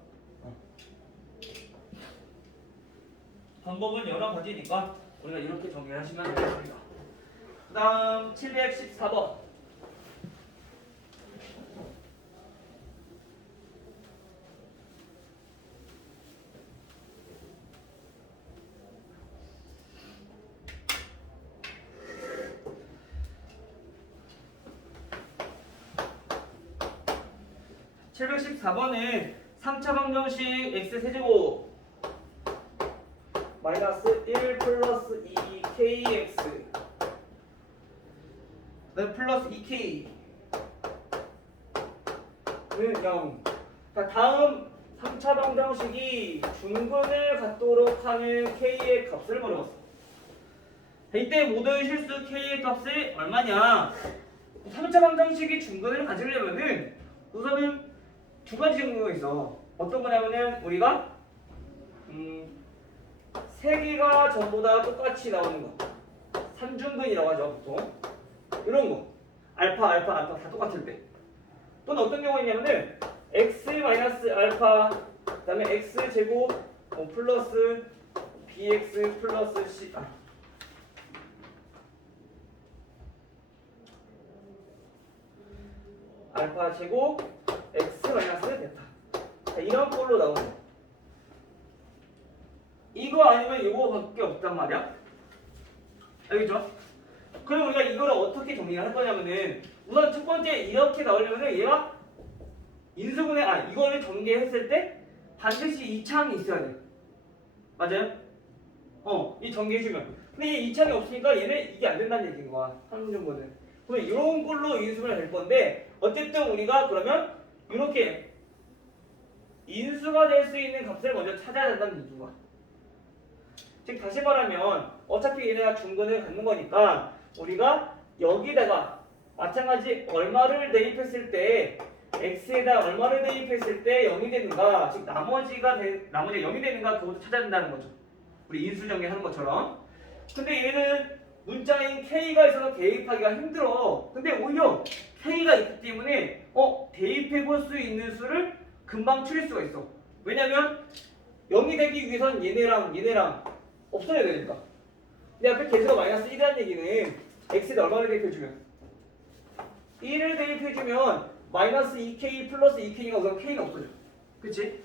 방법은 여러 가지니까 우리가 이렇게 정리하시면 되겠습니다. 그 다음 714번. (714번은) 3차 방정식 x세제곱 마이너스 1 플러스 2kx 플러스 2k 는 0. 그러니까 다음 3차 방정식이 중근을 갖도록 하는 k의 값을 물어봤어. 이때 모든 실수 k의 값이 얼마냐? 3차 방정식이 중근을 가지려면은 우선은 두 가지 정도가 있어. 어떤 거냐면은 우리가 세 개가 전부 다 똑같이 나오는 거. 삼중근이라고 하죠, 보통. 이런 거. 알파 다 똑같을 때. 또는 어떤 경우가 있냐면은 x 마이너스 알파 그다음에 x 제곱 플러스 bx 플러스 c 알파 제곱 x 마이너스 베타. 자, 이런 꼴로 나오는 거. 이거 아니면 이거밖에 없단 말이야. 알겠죠? 그럼 우리가 이거를 어떻게 정리를 할 거냐면은 우선 첫 번째 이렇게 나오려면은 얘가 인수분해 이거를 전개했을 때 반드시 이 창이 있어야 돼. 맞아요? 이 전개해주면. 근데 이 창이 없으니까 얘는 이게 안 된다는 얘기인 거야. 함정거는. 그러면 이런 걸로 인수분해 될 건데 어쨌든 우리가 그러면 이렇게 인수가 될 수 있는 값을 먼저 찾아야 된다는 얘기인 거야. 즉 다시 말하면 어차피 얘네가 중근을 갖는 거니까 우리가 여기다가 마찬가지 얼마를 대입했을 때 x에다 얼마를 대입했을 때 0이 되는가, 즉 나머지가 0이 되는가 그것도 찾아야 된다는 거죠. 우리 인수 정리하는 것처럼. 근데 얘는 문자인 k가 있어서 대입하기가 힘들어. 근데 오히려 k가 있기 때문에 대입해 볼 수 있는 수를 금방 추릴 수가 있어. 왜냐면 0이 되기 위해선 얘네랑 없어야 되니까. 근데 앞에 계수가 마이너스 1이라는 얘기는 x에다 얼마를 대입해주면 1을 대입해주면 마이너스 2k 플러스 2k가 우선 k는 없어져. 그치?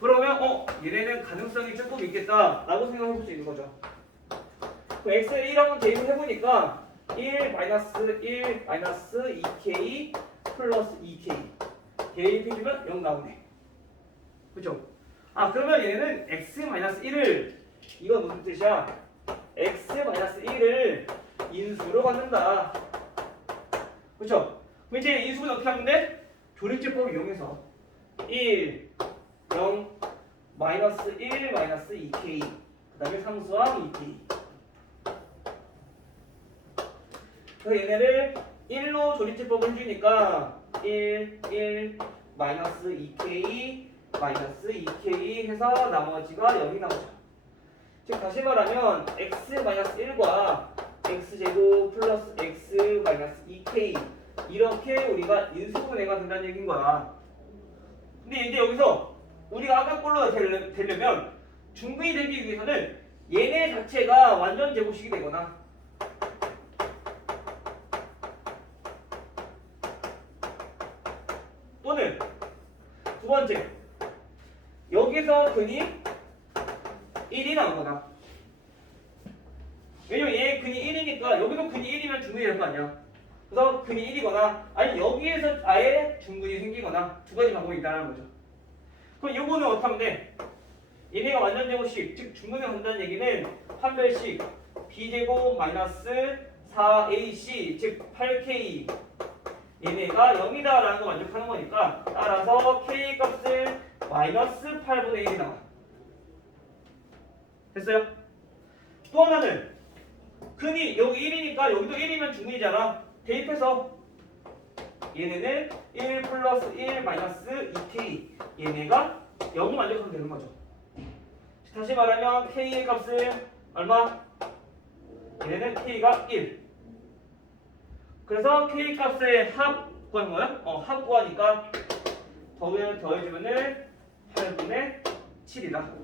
그러면 얘네는 가능성이 조금 있겠다 라고 생각해볼 수 있는 거죠. 그럼 x를 1하고 대입을 해보니까 1 마이너스 2k 플러스 2k 대입해주면 0 나오네. 그쵸? 그러면 얘는 x 마이너스 1을 이건 무슨 뜻이야? x 마이너스 1을 인수로 갖는다. 그쵸? 그럼 이제 인수는 어떻게 하면 돼? 조립제법을 이용해서 1, 0, 마이너스 1, 마이너스 2k 그 다음에 상수항 2k. 그래서 얘네를 1로 조립제법을 해주니까 1, 마이너스 2k, 마이너스 2k 해서 나머지가 0이 나오죠. 즉 다시 말하면 x 마이너스 1과 x제곱 플러스 x 마이너스 2k 이렇게 우리가 인수분해가 된다는 얘기인 거야. 근데 이제 여기서 우리가 아까 꼴로 되려면 중근이 되기 위해서는 얘네 자체가 완전 제곱식이 되거나 또는 두 번째 여기서 근이 1이 나오거나 왜냐면 얘 근이 1이니까 여기도 근이 1이면 중근이 될 거 아니야. 그래서 근이 1이거나 아니 여기에서 아예 중근이 생기거나 두 가지 방법이 있다는 거죠. 그럼 요거는 어떻게 하면 돼? 얘네가 완전 제곱식 즉 중근을 간다는 얘기는 판별식 b제곱 마이너스 4ac 즉 8k 얘네가 0이다 라는 거 만족하는 거니까 따라서 k 값을 마이너스 8분의 1이 나와. 됐어요? 또 하나는 근이 여기 1이니까 여기도 1이면 중근이잖아. 대입해서 얘네는 1 플러스 1 마이너스 2k 얘네가 0을 만족하면 되는 거죠. 다시 말하면 k의 값은 얼마? 얘네는 k가 1. 그래서 k 값의 합 구하는 거야? 합 구하니까 더해주면은 8분의 7이다.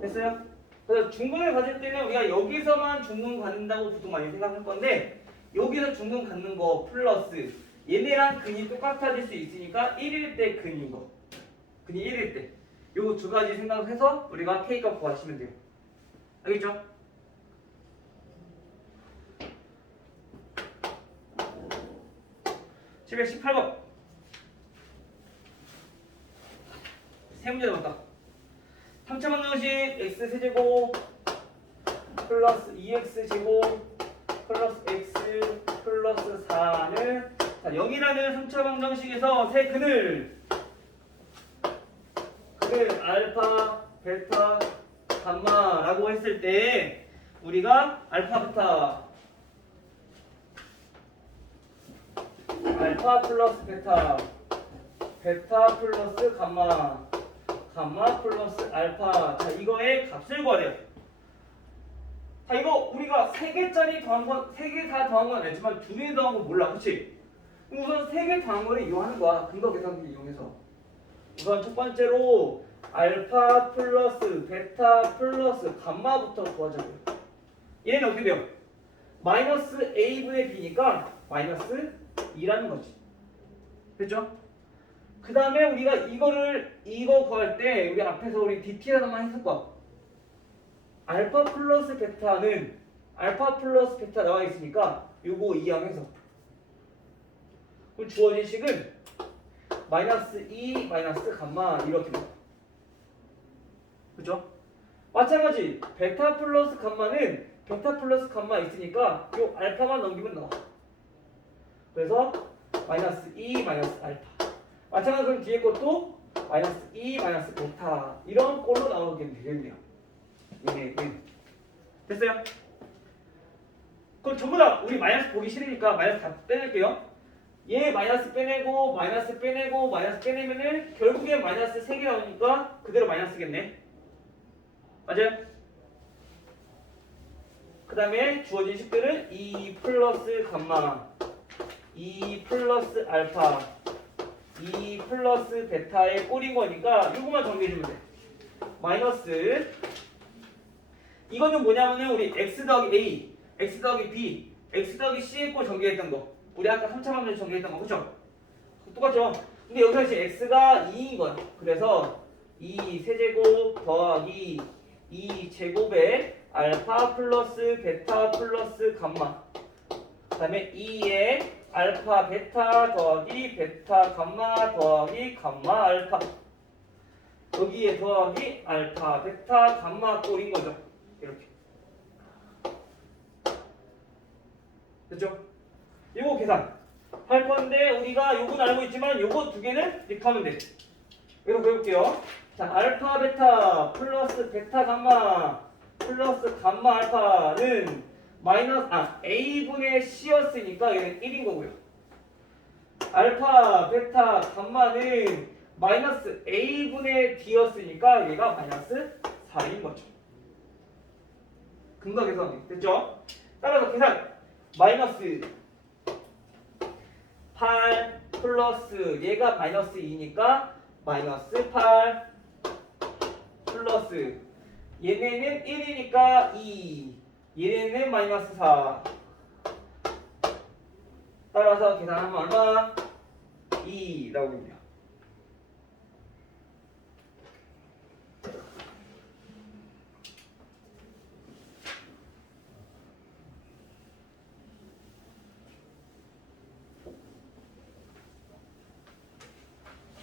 됐어요? 그래서 중근을 가질 때는 우리가 여기서만 중근 갖는다고 보통 많이 생각할 건데 여기서 중근 갖는 거 플러스 얘네랑 근이 똑같아질 수 있으니까 1일 때 근인 거 근이 1일 때 요거 두 가지 생각해서 우리가 K값 구하시면 돼요. 알겠죠? 집에 18번 세 문제 남았다. 3차 방정식 x세제곱 플러스 2x제곱 플러스 x 플러스 4는 자, 0이라는 3차 방정식에서 세 근을 알파, 베타, 감마라고 했을 때 우리가 알파, 알파 플러스 베타, 베타 플러스 감마, 감마 플러스 알파. 자, 이거의 값을 구하래요. 자, 이거 우리가 3개짜리 더한 건, 3개 다 더한 건 알지만 2개 더한 건 몰라. 그치? 우선 3개 더한 거를 이용하는 거야. 근거 계산기를 이용해서. 우선 첫 번째로 알파 플러스 베타 플러스 감마부터 구하자고요. 얘는 어떻게 돼요? 마이너스 a분의 b니까 마이너스 2라는 거지. 됐죠? 그 다음에 우리가 이거 구할 때 우리 앞에서 우리 dt라고만 했을 거야. 알파 플러스 베타는 알파 플러스 베타 나와 있으니까 요거 이항해서 그럼 주어진 식은 마이너스 2 마이너스 감마 이렇게 나와. 그죠? 마찬가지 베타 플러스 감마는 베타 플러스 감마 있으니까 요 알파만 넘기면 나와. 그래서 마이너스 2 마이너스 알파. 마찬가지로 그럼 뒤에 것도 마이너스 2 마이너스 베타 이런 꼴로 나오게 되겠네요. 예. 됐어요? 그럼 전부 다 우리 마이너스 보기 싫으니까 마이너스 다 빼낼게요. 얘 마이너스 빼내고 마이너스 빼내고 마이너스 빼내면은 결국엔 마이너스 3개 나오니까 그대로 마이너스겠네. 맞아요? 그 다음에 주어진 식들은 2 플러스 감마 2 플러스 알파 2 플러스 베타의 꼴인 거니까 이거만 정리해주면 돼. 마이너스 이거는 뭐냐면은 우리 x 더하기 a, x 더하기 b, x 더하기 c의 꼴 정리했던 거. 우리 아까 3차 방정식 정리했던 거 그쵸? 똑같죠? 근데 여기서 이제 x가 2인 거야. 그래서 2 세제곱 더하기 2 제곱에 알파 플러스 베타 플러스 감마 그 다음에 2에 알파 베타 더하기 베타 감마 더하기 감마 알파 여기에 더하기 알파 베타 감마 꼴인 거죠. 이렇게 됐죠? 이거 계산 할 건데 우리가 요건 알고 있지만 요거 두 개는 이렇게 하면 돼. 이거 배울게요. 자, 알파 베타 플러스 베타 감마 플러스 감마 알파는 마이너스 a분의 c였으니까 얘는 1인 거고요. 알파 베타 감마는 마이너스 a분의 d였으니까 얘가 마이너스 4인 거죠. 근거 계산이 됐죠? 따라서 계산 마이너스 8 플러스 얘가 마이너스 2니까 마이너스 8 플러스 얘네는 1이니까 2 얘네는 마이너스 4 따라서 계산하면 얼마? 2라고 합니다.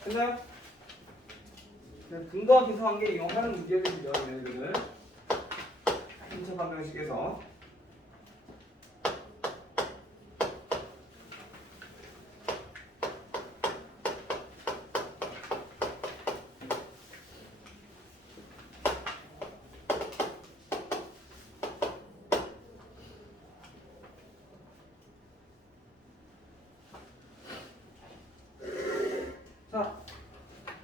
됐나요? 근거 계산관계 이용하는 문제들이죠. 얘네들은 3차 방정식에서 자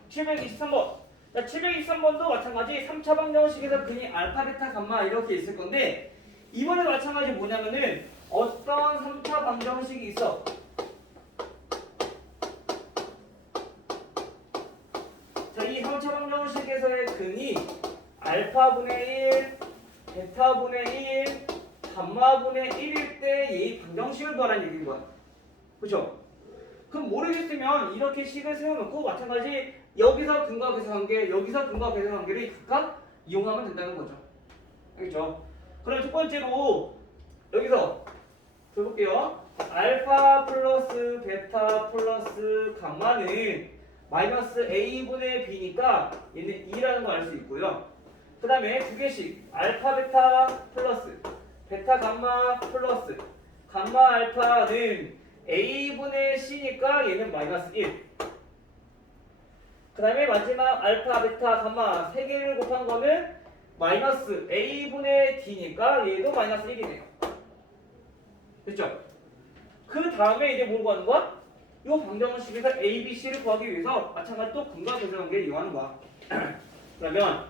723번. 자, 723번도 마찬가지 3차 방정식에서 근이 알파, 베타, 감마 이렇게 있을 건데 이번에 마찬가지 뭐냐면은 어떤 3차 방정식이 있어. 자, 이 3차 방정식에서의 근이 알파분의 1, 베타분의 1, 감마분의 1일 때 이 방정식을 구하라는 얘기인 거야. 그렇죠? 그럼 모르겠으면 이렇게 식을 세워놓고 마찬가지 여기서 근과 계산관계, 여기서 근과 계산관계를 각각 이용하면 된다는 거죠. 알겠죠? 그럼 첫 번째로 여기서 해볼게요. 알파 플러스 베타 플러스 감마는 마이너스 a분의 b니까 얘는 2라는 거 알 수 있고요. 그 다음에 두 개씩 알파 베타 플러스 베타 감마 플러스 감마 알파는 a분의 c니까 얘는 마이너스 1. 그 다음에 마지막 알파, 베타, 감마 3개를 곱한 거는 마이너스 a분의 d니까 얘도 마이너스 1이네요. 됐죠? 그 다음에 이제 뭘 구하는 거야? 이 방정식에서 a, b, c를 구하기 위해서 마찬가지 또 근과 계산관계를 이용하는 거야. 그러면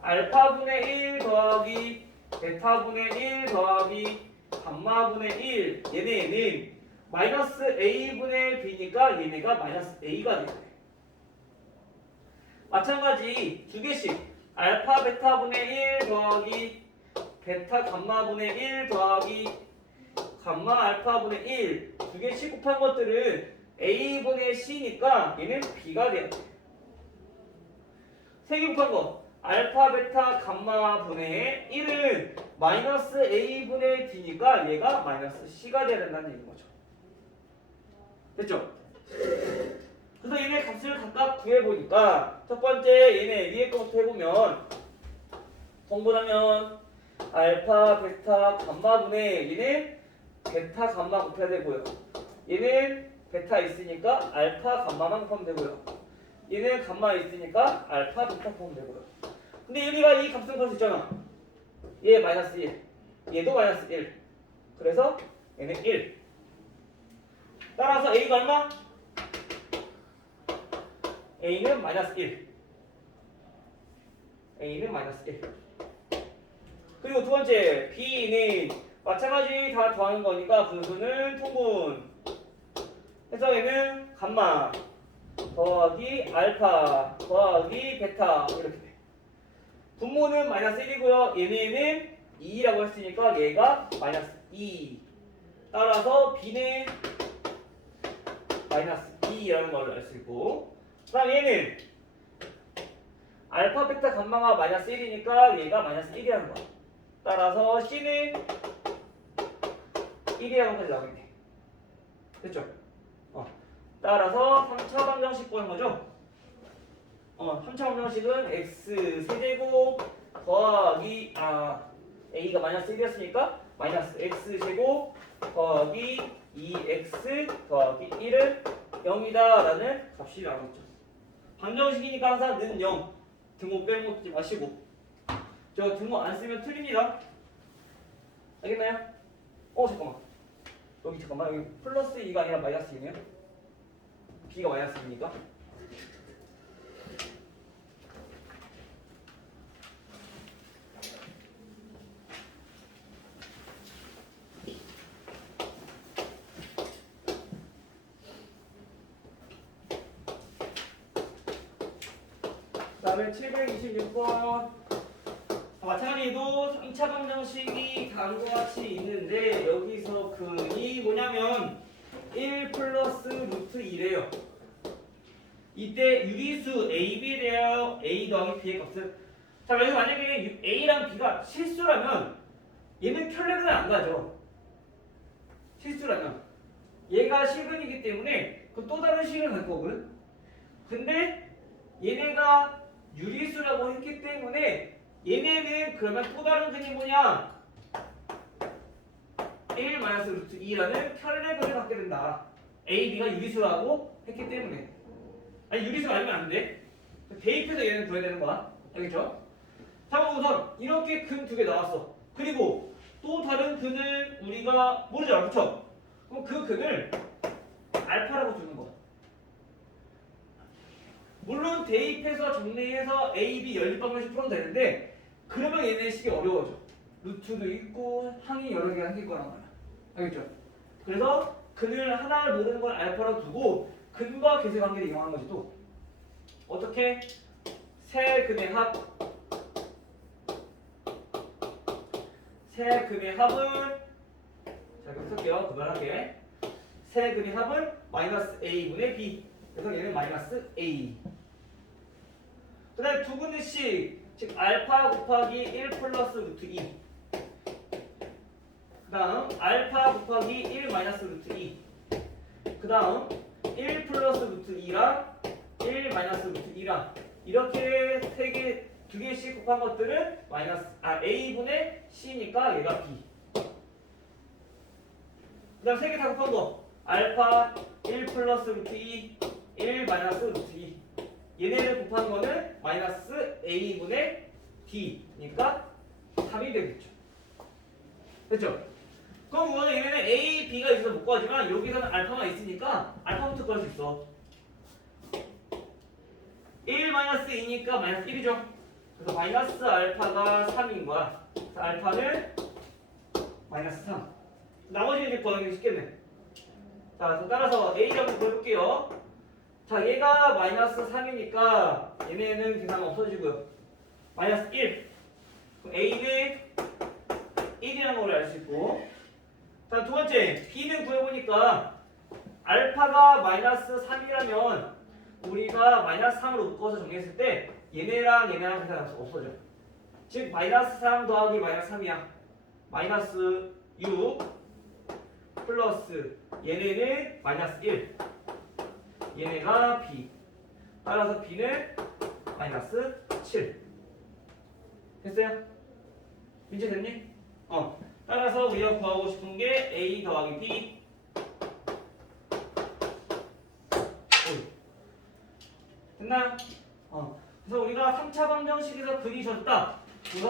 알파분의 1 더하기 베타분의 1 더하기 감마분의 1 얘는 마이너스 a분의 b니까 얘네가 마이너스 a가 되네. 마찬가지 두 개씩 알파 베타분의 1 더하기 베타 감마분의 1 더하기 감마 알파분의 1 두 개씩 곱한 것들은 a분의 c니까 얘는 b가 돼야 돼. 세 개 곱한 거 알파 베타 감마분의 1은 마이너스 a분의 d니까 얘가 마이너스 c가 돼야 된다는 얘기인 거죠. 됐죠? 그래서 얘네 값을 각각 구해보니까 첫 번째 얘네 위에 거부터 해보면 성분하면 알파, 베타, 감마분의 얘는 베타, 감마 곱해야 되고요. 얘는 베타 있으니까 알파, 감마만 곱하면 되고요. 얘는 감마 있으니까 알파, 베타 곱하면 되고요. 근데 여기가 이 값은 그럴 수 있잖아. 얘 마이너스 1, 얘도 마이너스 1. 그래서 얘는 1. 따라서 A가 얼마? A는 마이너스 1. A는 마이너스 1. 그리고 두 번째 B는 마찬가지 다 더하는 거니까 분수는 통분. 해서 얘는 감마 더하기 알파 더하기 베타 이렇게 돼. 분모는 마이너스 1이고요. 얘네는 2라고 했으니까 얘가 마이너스 2. 따라서 B는 마이너스 2라는 걸 알 수 있고, 그 다음 얘는 알파 베타 감마가 마이너스 1이니까 얘가 마이너스 1이라는 거야. 따라서 C는 1이라는 것까지 나오겠네. 됐죠? 따라서 3차 방정식 구하는 거죠. 3차 방정식은 x 세제곱 더하기 a가 마이너스 1이었으니까 마이너스 x 제곱 더하기 2x 더하기 1은 0이다 라는 값이 나오겠죠. 방정식이니까 항상 는 0 등호 빼먹지 마시고, 저 등호 안 쓰면 틀립니다. 알겠나요? 잠깐만, 여기 잠깐만, 여기 플러스 2가 아니라 마이너스 2네요. b가 마이너스 2니까 다음에 726번. 마찬가지로 3차 방정식이 다음과 같이 있는데 여기서 근이 뭐냐면 1 플러스 루트 2래요. 이때 유리수 A, B래요. A 더하기 B의 값은. 자, 여기서 만약에 A랑 B가 실수라면 얘는 켤레근을 안 가죠. 실수라면 얘가 실근이기 때문에 그 또 다른 식을 갈 거거든. 근데 얘네가 유리수라고 했기 때문에 얘네는 그러면 또 다른 근이 뭐냐? 1 마이너스 루트 2라는 켤레근을 갖게 된다. A, B가 유리수라고 했기 때문에. 아니 유리수가 아니면 안 돼. 대입해서 얘는 구해야 되는 거야. 알겠죠? 자, 그럼 우선 이렇게 근 두 개 나왔어. 그리고 또 다른 근을 우리가 모르잖아, 그쵸? 그럼 그 근을 알파라고 두는 거야. 물론 대입해서 정리해서 A, B 연립방정식 풀어도 되는데 그러면 얘네 식이 어려워져. 루트도 있고 항이 여러 개가 생길 거란 말이야. 알겠죠? 그래서 근을 하나를 모르는 걸 알파라고 두고 근과 계세 관계를 이용하는 거지 또. 어떻게? 세 근의 합. 세 근의 합은 자, 여기 쓸게요. 그만하게. 세 근의 합은 마이너스 A분의 B. 그래서 얘는 마이너스 A. 그 다음에 두 근의 식, 즉 알파 곱하기 1 플러스 루트 2. 그 다음 알파 곱하기 1 마이너스 루트 2. 그 다음 1 플러스 루트 2랑 1 마이너스 루트 2랑 이렇게 두 개씩 곱한 것들은 A분의 C니까 얘가 B. 그 다음 세 개 다 곱한 거 알파 1 플러스 루트 2 1 마이너스 루트 2 얘네를 곱한 거는 마이너스 A분의 D니까 3이 되겠죠. 됐죠? 그럼 우선 얘네는 A, B가 있어서 못 구하지만 여기서는 알파만 있으니까 알파부터 구할 수 있어. 1 마이너스 2니까 마이너스 1이죠. 그래서 마이너스 알파가 3인 거야. 그래서 알파는 마이너스 3. 나머지는 이제 구하는 게 쉽겠네. 자, 그래서 따라서 A라고 구해볼게요. 자, 얘가 마이너스 3이니까 얘네는 계산 없어지고요. 마이너스 1. 그럼 A는 1이라는 걸 알 수 있고. 자, 두 번째 B는 구해보니까 알파가 마이너스 3이라면 우리가 마이너스 3으로 묶어서 정리했을 때 얘네랑 계산 없어져. 즉 마이너스 3 더하기 마이너스 3이야. 마이너스 6 플러스 얘네는 마이너스 1. 얘네가 B. 따라서 B는 마이너스 7. 됐어요? 민재 됐니? 따라서 우리가 구하고 싶은 게 A 더하기 B. 됐나요? 그래서 우리가 3차 방정식에서 근이 졌다.